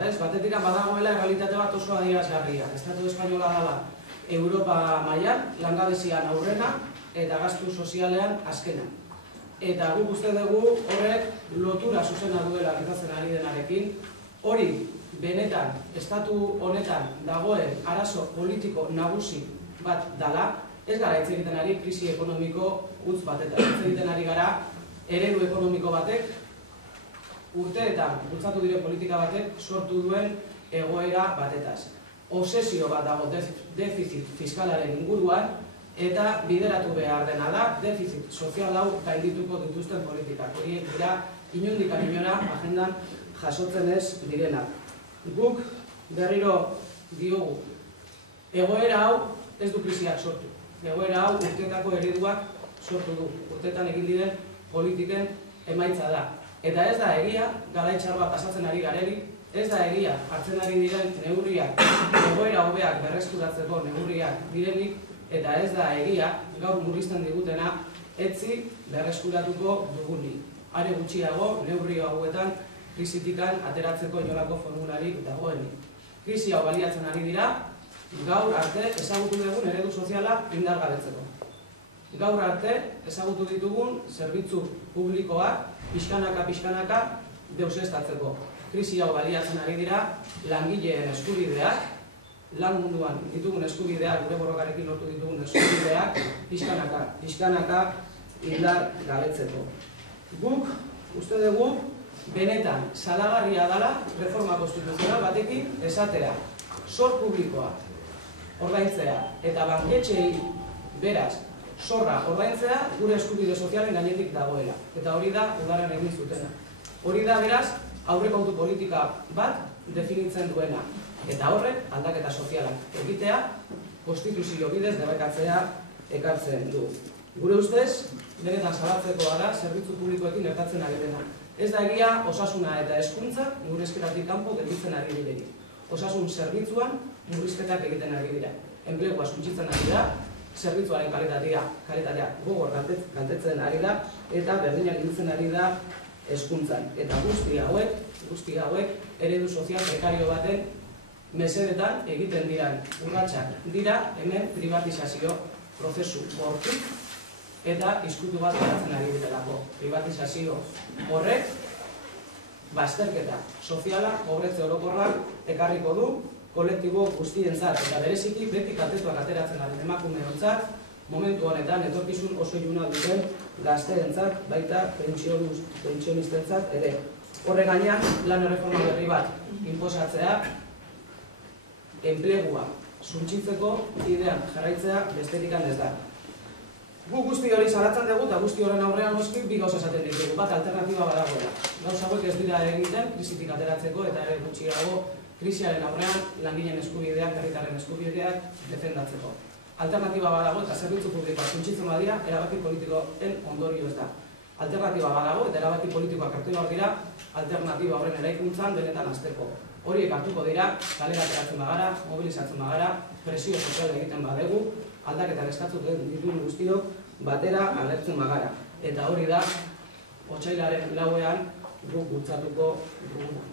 Batetik badagoela errealitate bat oso adierazgarria. Estatu espainola dela Europa mailan langabezian aurrena eta gastu sozialean azkena. Eta guk uste dugu horrek lotura zuzena duela gertatzen ari denarekin. Hori benetan estatu honetan dagoen arazo politiko nagusi bat dela, ez gara hitz egiten ari krisi ekonomiko utz batetan. Hitz egiten ari gara eredu ekonomiko batek urteetan bultzatu dire politika batek sortu duen egoera batetaz. Obsesio bat dago defizit fiskalaren inguruan eta bideratu behar dena da defizit sozial hau gaindituko dituzten politikak. Horiek dira inondik inora agendan jasotzen ez direna. Guk berriro diogu, egoera hau ez du krisiak sortu. Egoera hau urteetako ereduak sortu du. Urteetan egin diren politiken emaitza da. Eta ez da egia, garaitxarroa pasatzen ari garerik, ez da egia, hartzen ari diren neurriak, egoera hobeak berreskuratzeko neurriak direnik, eta ez da egia, gaur murrizten digutena, etzi berreskuratuko dugunik. Are gutxiago, neurri hauetan, krisitikan ateratzeko inolako formularik dagoenik. Krisi hau baliatzen ari dira, gaur arte ezagutu dugun eredu soziala indargabetzeko. Gaur arte ezagutu ditugun zerbitzu publikoak pixkanaka deuseztatzeko. Krisi hau baliatzen ari dira langileen eskubideak, lan munduan ditugun eskubideak, gure borrokarekin lortu ditugun eskubideak pixkanaka indar gabetzeko. Guk uste dugu benetan salagarria dela reforma konstituzional batekin esatea, zor publikoa ordaintzea eta banketxeei beraz zorra ordaintzea gure eskubide sozialen gainetik dagoela. Eta hori da udaren egin zutena. Hori da beraz aurrekontu politika bat definitzen duena. Eta horrek aldaketa sozialak egitea, konstituzio bidez debekatzea ekartzen du. Gure ustez, benetan salatzeko da zerbitzu publikoekin gertatzen ari dena. Ez da egia osasuna eta hezkuntza gure eskeratik kanpo gelditzen ari direnik. Osasun zerbitzuan murrizketak egiten ari dira. Enplegua suntsitzen ari da, zerbitzuaren kalitatea gogor kaltetzen ari da eta berdinak irutzen ari da hezkuntzan. Eta guzti hauek eredu sozial prekario baten mesedetan egiten diran urratsak dira hemen privatizazio prozesu bortik eta izkutu bat geratzen ari direlako. Privatizazio horrek bazterketa soziala, pobretze orokorrak ekarriko du kolektibo guztientzat eta bereziki beti kaltetuak ateratzen ari emakumeontzat, momentu honetan etorkizun oso iluna duten gazteentzat, baita pentsionistentzat ere. Horre gainean, lan erreforma berri bat inposatzea, enplegua suntsitzeko idean jarraitzea besterik ez da. Gu guzti hori salatzen dugu eta guzti horren aurrean noski bi gauza esaten ditugu, bat alternatiba badagoela. Gauza hauek ez dira egiten krisitik ateratzeko eta ere gutxiago krisiaren aurrean langileen eskubideak, herritarren eskubideak defendatzeko. Alternatiba badago eta zerbitzu publikoak suntsitzen badira, erabaki politikoen ondorio ez da. Alternatiba badago eta erabaki politikoak hartu behar dira, alternatiba horren eraikuntzan benetan hasteko. Horiek hartuko dira, kalera ateratzen bagara, mobilizatzen bagara, presio sozial egiten badegu, aldaketak eskatzen dituen guztiok batera agertzen bagara. Eta hori da, otsailaren lauean guk bultzatuko duguna.